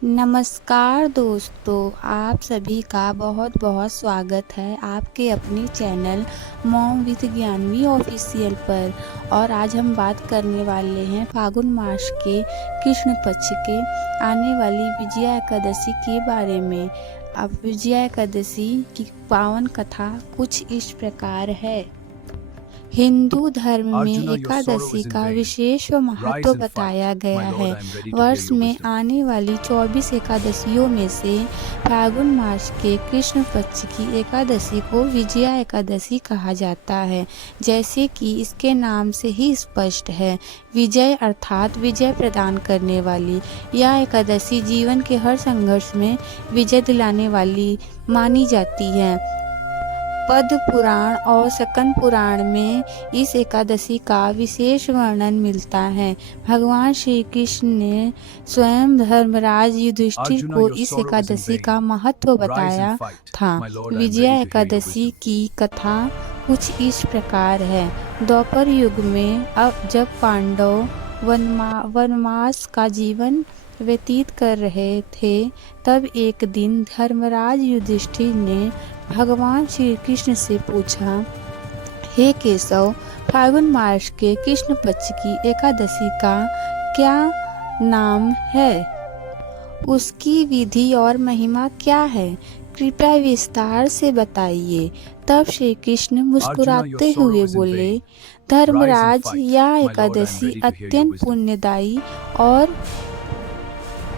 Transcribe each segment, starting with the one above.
नमस्कार दोस्तों, आप सभी का बहुत बहुत स्वागत है आपके अपने channel mom with Gyanvi official पर। और आज हम बात करने वाले हैं फागुन मास के कृष्ण पक्ष के आने वाली विजया एकादशी के बारे में। अब विजया एकादशी की पावन कथा कुछ इस प्रकार है। हिंदू धर्म में एकादशी का विशेष महत्व बताया गया है। वर्ष में आने वाली 24 एकादशियों में से फागुन मास के कृष्ण पक्ष की एकादशी को विजया एकादशी कहा जाता है। जैसे कि इसके नाम से ही स्पष्ट है, विजय अर्थात विजय प्रदान करने वाली। यह एकादशी जीवन के हर संघर्ष में विजय दिलाने वाली मानी जाती है। पद्म पुराण और स्कंद पुराण में इस एकादशी का विशेष वर्णन मिलता है। भगवान श्री कृष्ण ने स्वयं धर्मराज युधिष्ठिर को इस एकादशी का महत्व बताया था। विजया एकादशी की कथा कुछ इस प्रकार है। द्वापर युग में अब जब पांडव वनवास का जीवन व्यतीत कर रहे थे, तब एक दिन धर्मराज युधिष्ठिर ने भगवान श्री कृष्ण से पूछा, हे केशव, फागुन मास के कृष्ण पक्ष की एकादशी का क्या नाम है? उसकी विधि और महिमा क्या है? कृपया विस्तार से बताइए। तब श्री कृष्ण मुस्कुराते हुए बोले, धर्मराज, यह एकादशी अत्यंत पुण्यदायी और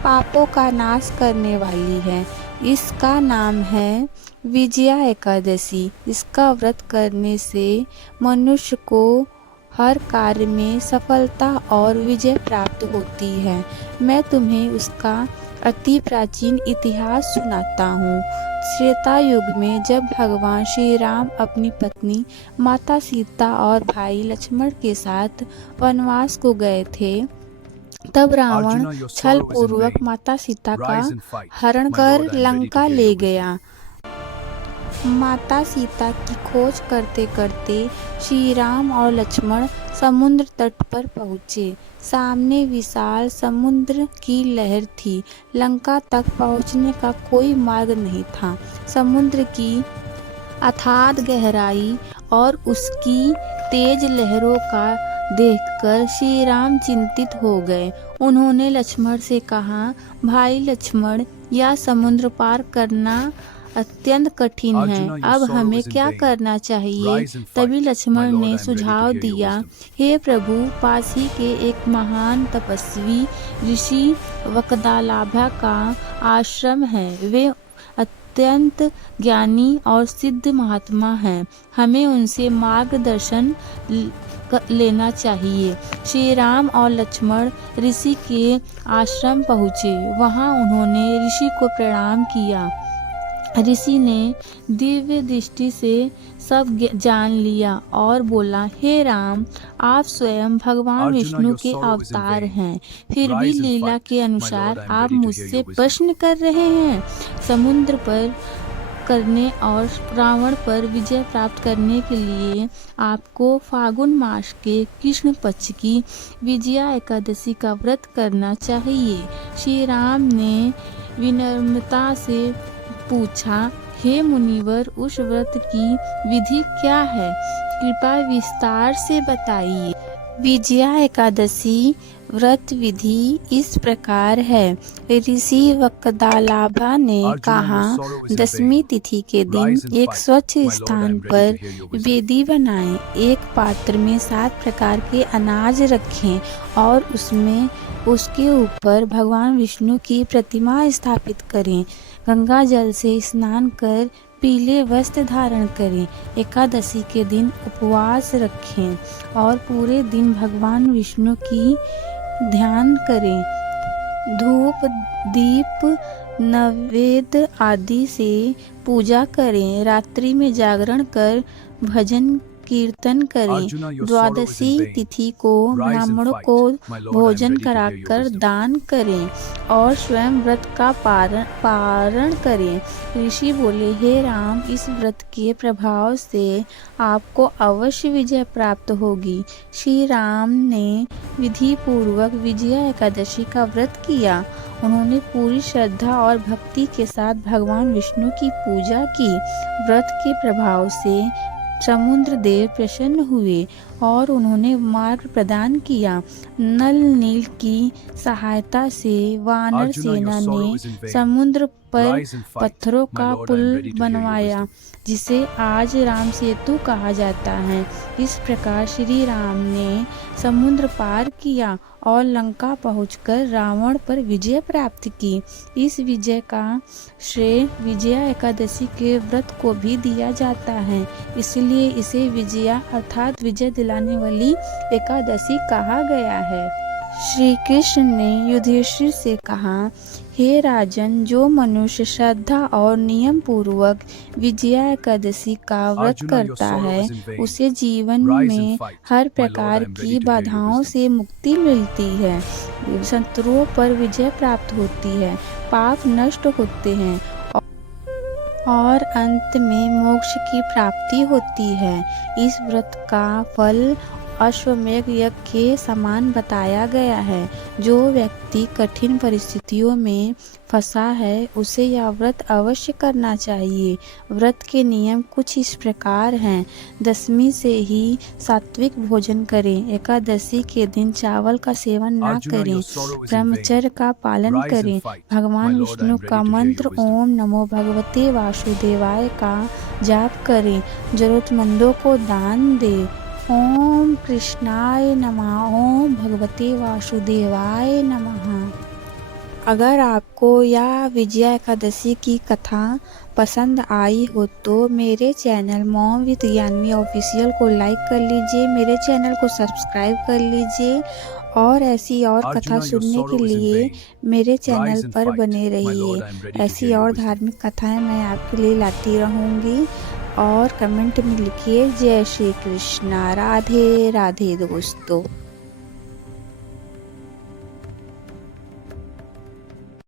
पापों का नाश करने वाली है। इसका नाम है विजया एकादशी। इसका व्रत करने से मनुष्य को हर कार्य में सफलता और विजय प्राप्त होती है। मैं तुम्हें उसका अति प्राचीन इतिहास सुनाता हूँ। त्रेता युग में जब भगवान श्री राम अपनी पत्नी माता सीता और भाई लक्ष्मण के साथ वनवास को गए थे, तब रावण छल पूर्वक माता सीता का हरण कर लंका ले गया। माता सीता की खोज करते करते श्री राम और लक्ष्मण समुद्र तट पर पहुँचे। सामने विशाल समुद्र की लहर थी। लंका तक पहुँचने का कोई मार्ग नहीं था। समुद्र की अथाह गहराई और उसकी तेज लहरों का देखकर श्री राम चिंतित हो गए। उन्होंने लक्ष्मण से कहा, भाई लक्ष्मण, यह समुद्र पार करना अत्यंत कठिन है। अब हमें क्या करना चाहिए? तभी लक्ष्मण ने सुझाव दिया, हे प्रभु, पास ही के एक महान तपस्वी ऋषि वकदालाभा का आश्रम है। वे अत्यंत ज्ञानी और सिद्ध महात्मा हैं। हमें उनसे मार्गदर्शन लेना चाहिए। श्री राम और लक्ष्मण ऋषि के आश्रम पहुँचे। वहाँ उन्होंने ऋषि को प्रणाम किया। ऋषि ने दिव्य दृष्टि से सब जान लिया और बोला, हे राम, आप स्वयं भगवान विष्णु के अवतार हैं, फिर भी लीला के अनुसार आप मुझसे प्रश्न कर रहे हैं। समुद्र पर करने और रावण पर विजय प्राप्त करने के लिए आपको फागुन मास के कृष्ण पक्ष की विजया एकादशी का व्रत करना चाहिए। श्री राम ने विनम्रता से पूछा, हे मुनिवर, उस व्रत की विधि क्या है? कृपया विस्तार से बताइए। विजया एकादशी व्रत विधि इस प्रकार है। ऋषि वकदालाभा ने कहा, दसवीं तिथि के दिन एक स्वच्छ स्थान पर वेदी बनाएं। एक पात्र में 7 प्रकार के अनाज रखें और उसमें उसके ऊपर भगवान विष्णु की प्रतिमा स्थापित करें। गंगा जल से स्नान कर पीले वस्त्र धारण करें। एकादशी के दिन उपवास रखें और पूरे दिन भगवान विष्णु की ध्यान करें। धूप, दीप, नैवेद्य आदि से पूजा करें। रात्रि में जागरण कर भजन कीर्तन करें। द्वादशी तिथि को ब्राह्मणों को भोजन कराकर दान करें और स्वयं व्रत का पारण करें। ऋषि बोले, हे राम, इस व्रत के प्रभाव से आपको अवश्य विजय प्राप्त होगी। श्री राम ने विधि पूर्वक विजया एकादशी का व्रत किया। उन्होंने पूरी श्रद्धा और भक्ति के साथ भगवान विष्णु की पूजा की। व्रत के प्रभाव से समुद्र देव प्रसन्न हुए और उन्होंने मार्ग प्रदान किया। नल नील की सहायता से वानर सेना ने समुद्र पर पत्थरों का पुल बनवाया, जिसे आज राम सेतु कहा जाता है। इस प्रकार श्री राम ने समुद्र पार किया और लंका पहुंचकर रावण पर विजय प्राप्त की। इस विजय का श्रेय विजया एकादशी के व्रत को भी दिया जाता है, इसलिए इसे विजया अर्थात विजय दिलाने वाली एकादशी कहा गया है। श्री कृष्ण ने युधिष्ठिर से कहा, हे राजन, जो मनुष्य श्रद्धा और नियम पूर्वक विजया एकादशी का व्रत करता है, उसे जीवन में हर प्रकार की बाधाओं से मुक्ति मिलती है, शत्रुओं पर विजय प्राप्त होती है, पाप नष्ट होते हैं और अंत में मोक्ष की प्राप्ति होती है। इस व्रत का फल अश्वमेध यज्ञ के समान बताया गया है। जो व्यक्ति कठिन परिस्थितियों में फंसा है, उसे यह व्रत अवश्य करना चाहिए। व्रत के नियम कुछ इस प्रकार हैं। दशमी से ही सात्विक भोजन करें। एकादशी के दिन चावल का सेवन ना करें। ब्रह्मचर्य का पालन करें। भगवान विष्णु का मंत्र ओम नमो भगवते वासुदेवाय का जाप करें। जरूरतमंदों को दान दें। ओम कृष्णाय नमः। ओम भगवते वासुदेवाय नमः। अगर आपको यह विजया एकादशी की कथा पसंद आई हो तो मेरे channel mom with Gyanvi official को लाइक कर लीजिए, मेरे चैनल को सब्सक्राइब कर लीजिए और ऐसी और कथा सुनने के लिए मेरे चैनल पर बने रहिए। ऐसी और धार्मिक कथाएं मैं आपके लिए लाती रहूँगी। और कमेंट में लिखिए जय श्री कृष्णा। राधे राधे दोस्तों।